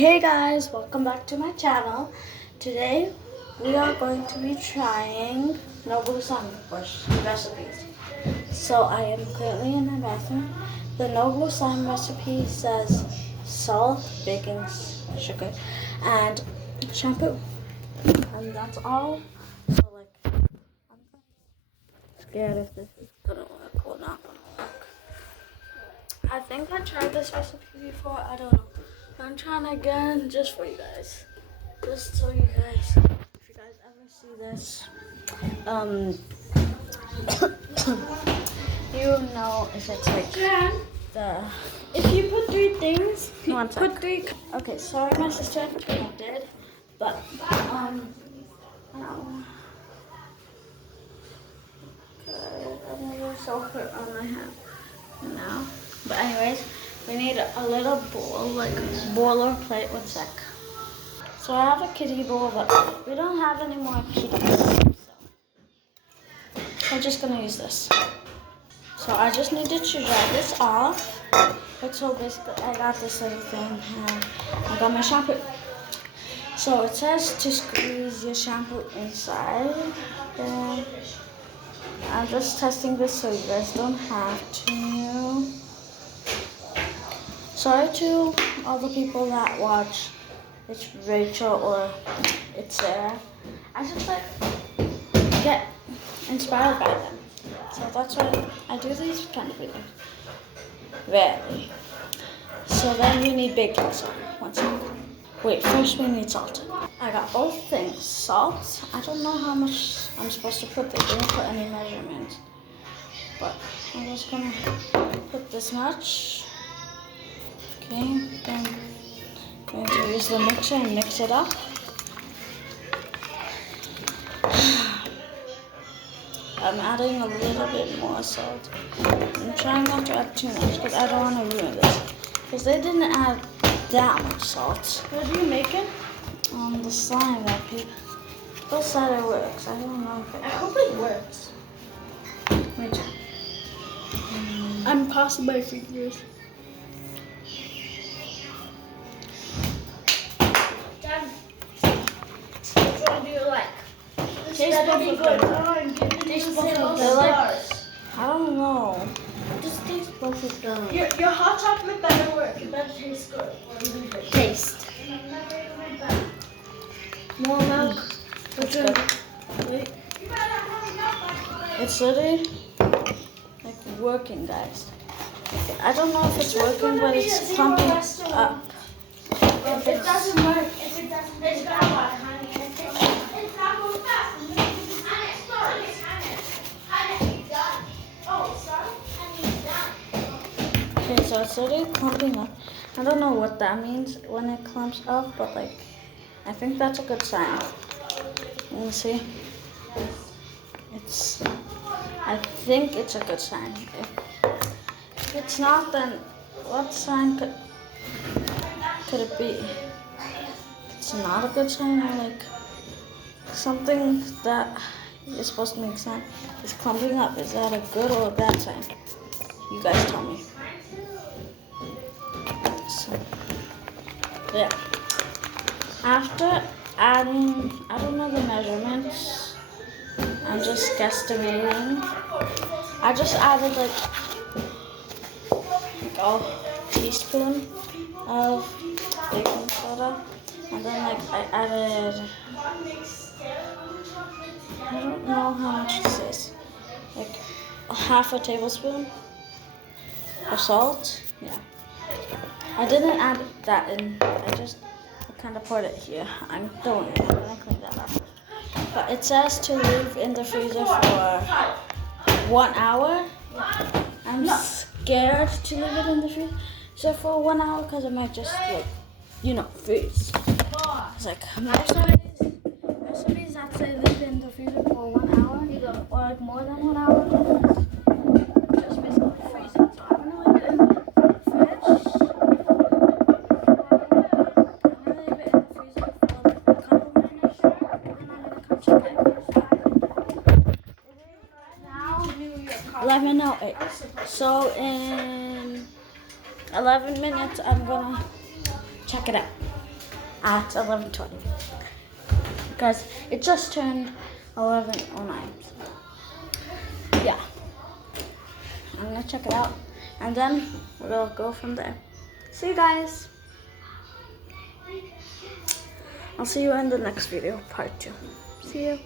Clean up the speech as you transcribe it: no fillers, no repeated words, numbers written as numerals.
Hey guys, welcome back to my channel. Today we are going to be trying no slime recipes. So I am currently in my bathroom. The no slime recipe says salt, baking sugar, and shampoo. And that's all. So like, I'm scared if this is gonna work or not gonna work. I think I tried this recipe before, I don't know. I'm trying again just for you guys. Just so you guys, if you guys ever see this, you know if it's like if you put three things, put three. Okay, sorry my sister interrupted, but I'm so hurt on my hand now. But anyways, we need a little bowl, like boiler plate. One sec. So I have a kiddie bowl, but we don't have any more kitties. So we're just gonna use this. So I just needed to dry this off. But so basically, I got this little thing and I got my shampoo. So it says to squeeze your shampoo inside. And I'm just testing this so you guys don't have to. Sorry to all the people that watch It's Rachel or It's Sarah. I just like get inspired by them. So that's why I do these kind of videos. Rarely. So then we need baking soda. One second. Wait, first we need salt. I got both things. Salt. I don't know how much I'm supposed to put. They didn't put any measurements. But I'm just gonna put this much. Okay, then I'm going to use the mixer and mix it up. I'm adding a little bit more salt. I'm trying not to add too much because I don't want to ruin this. Because they didn't add that much salt. What are you making? The slime that people said it works. I don't know if it I hope it works. Wait. I'm passing my fingers. Dad, which one do you like? This better be good. They're like, I don't know. Just taste both of them. Your hot chocolate better work. It better taste good. Taste. More milk. It's good. Wait. It's literally like working, guys. I don't know if it's working, but it's pumping up. If it doesn't work, it's not honey. It's not going fast. Okay, so it's literally clumping up. I don't know what that means when it clumps up, but like, I think that's a good sign. Let me see. I think it's a good sign. If it's not, then what sign could it be? If it's not a good sign, or like something that is supposed to make sense is clumping up. Is that a good or a bad sign? You guys tell me. So, yeah. After adding, I don't know the measurements. I'm just guesstimating. I just added like a teaspoon of baking soda, and then like I added, I don't know how much this is, like half a tablespoon of salt. Yeah, I didn't add that in. I kind of put it here. I'm gonna clean that up. But it says to leave in the freezer for 1 hour. I'm scared to leave it in the freezer for 1 hour because it might just like, freeze. It's like recipes that say leave it in the freezer for 1 hour or like more than 1 hour. Just basically freeze it. So I'm gonna leave it in the fridge. I'm gonna leave it in the freezer for like a couple minutes, and I'm gonna come check it. 11:08. So in 11 minutes, I'm gonna check it out. at 11:20 because it just turned 11:09. So, yeah, I'm gonna check it out and then we'll go from there. See you guys. I'll see you in the next video, part 2. See you.